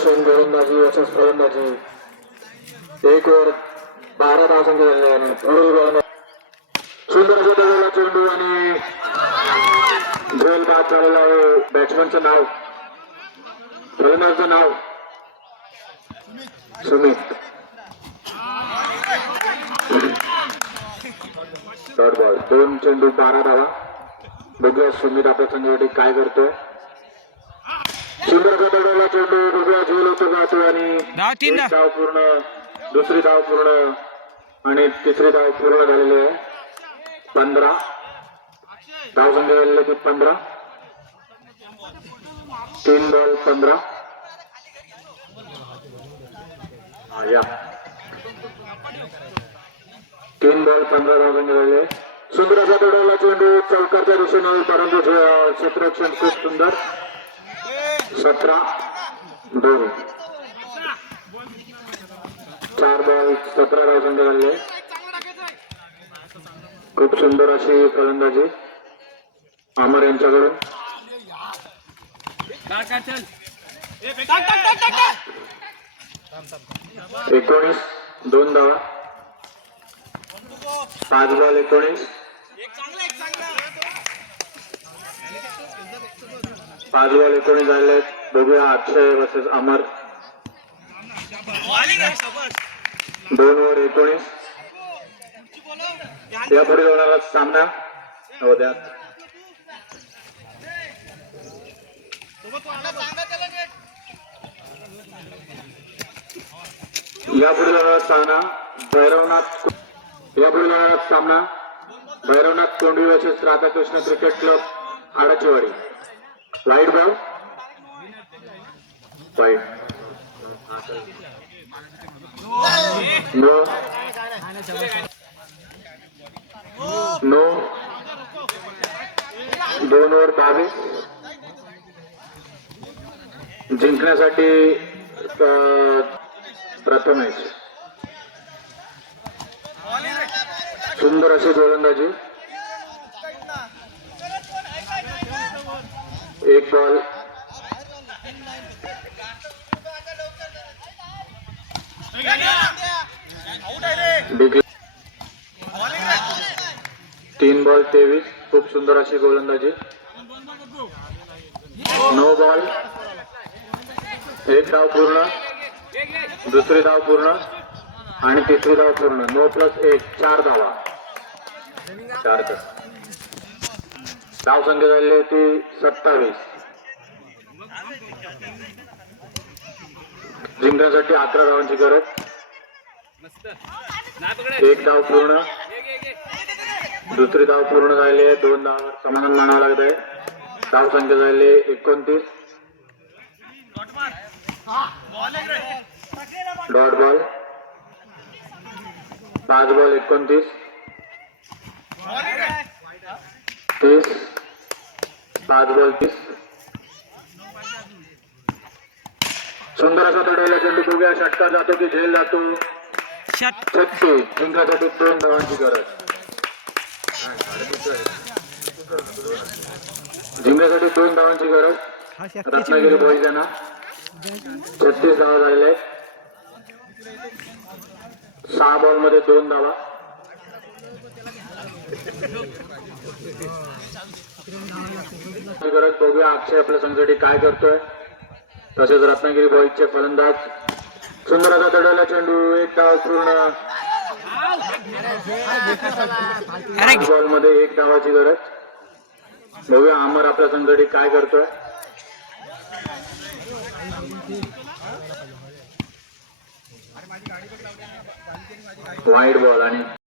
क्षेत्ररक्षण गोलंदाजी यशस फलंदाजी एक ओव्हर बारा धाव संख्या झालेल्या पुढील गोलंदाज सुंदर असा चेंडू आणि गोल बाद झालेला आहे. बॅट्समॅनचं नाव. फलंदाजचं नाव. सुमित डॉट बॉल दोन चेंडू बारा धावा. बघूया सुमित आपल्या संघासाठी काय करतोय. सुंदर दगडला चेंडू बघूया झोल होतो जातो आणि धाव पूर्ण दुसरी धाव पूर्ण आणि तिसरी धाव पूर्ण झालेली आहे. पंधरा. धाव संख्या झालेली आहे ती पंधरा. तीन बॉल पंधरा. या. तीन बॉल पंधरा धाव संख्या झालेली आहे. सुंदर असा चेंडू चौकारच्या दिशेने परंतु जे- क्षेत्ररक्षण खूप सुंदर. सतरा दोन. चार बॉल सतरा धाव संख्या आहे खूप सुंदर अशी फलंदाजी. अमर यांच्याकडून. एकोणीस दोन धावा. पाच बॉल एकोणीस. पाच बॉल एकोणीस झाले बघूया अक्षय वर्सेस अमर. दोन ओव्हर एकोणीस. या पुढे होणारा सामना. हो द्या. यापुढे होणारा सामना. भैरवनाथ यापुढे होणारा सामना. Bhairavnath Kondi versus Radhakrishna cricket club Adachewadi. Wide ball wide no no दोन ओव्हर बावीस जिंकण्यासाठी अं, प्रथमेश सुंदर अशी गोलंदाजी. एक बॉल तीन बॉल तेवीस. खूप सुंदर अशी गोलंदाजी. नऊ बॉल. एक धाव पूर्ण. दुसरी धाव पूर्ण. आणि तिसरी धाव पूर्ण. नऊ प्लस एक. चार धावा. चार तर संख्या झाली होती सत्तावीस. जिंकण्यासाठी अकरा धावांची गरज. एक धाव पूर्ण. दुसरी धाव पूर्ण झाली आहे. दोन धाव समाधान मानावं लागत आहे. धाव संख्या झाली एकोणतीस. Dot ball. पाच बॉल एकोणतीस. तीस पाच बॉल तीस. सुंदर असा तडवला चेंडू बघूया. षटकार जातो की झेल जातो? छत्तीस जिंकण्यासाठी दोन धावांची गरज. जिंकण्यासाठी दोन धावांची गरज. रत्नागिरी बॉईज यांना छत्तीस धावा आहेत. सहा बॉलमध्ये दोन धावा. गरज बघूया अक्षय आपल्या संघासाठी काय करतोय? तसेच रत्नागिरी बॉईजचे फलंदाज. सुंदर असा दडवला चेंडू एक डाव पूर्ण. बॉलमध्ये एक डावाची गरज. बघूया अमर आपल्या संघासाठी काय करतोय. वाईट बॉल आणि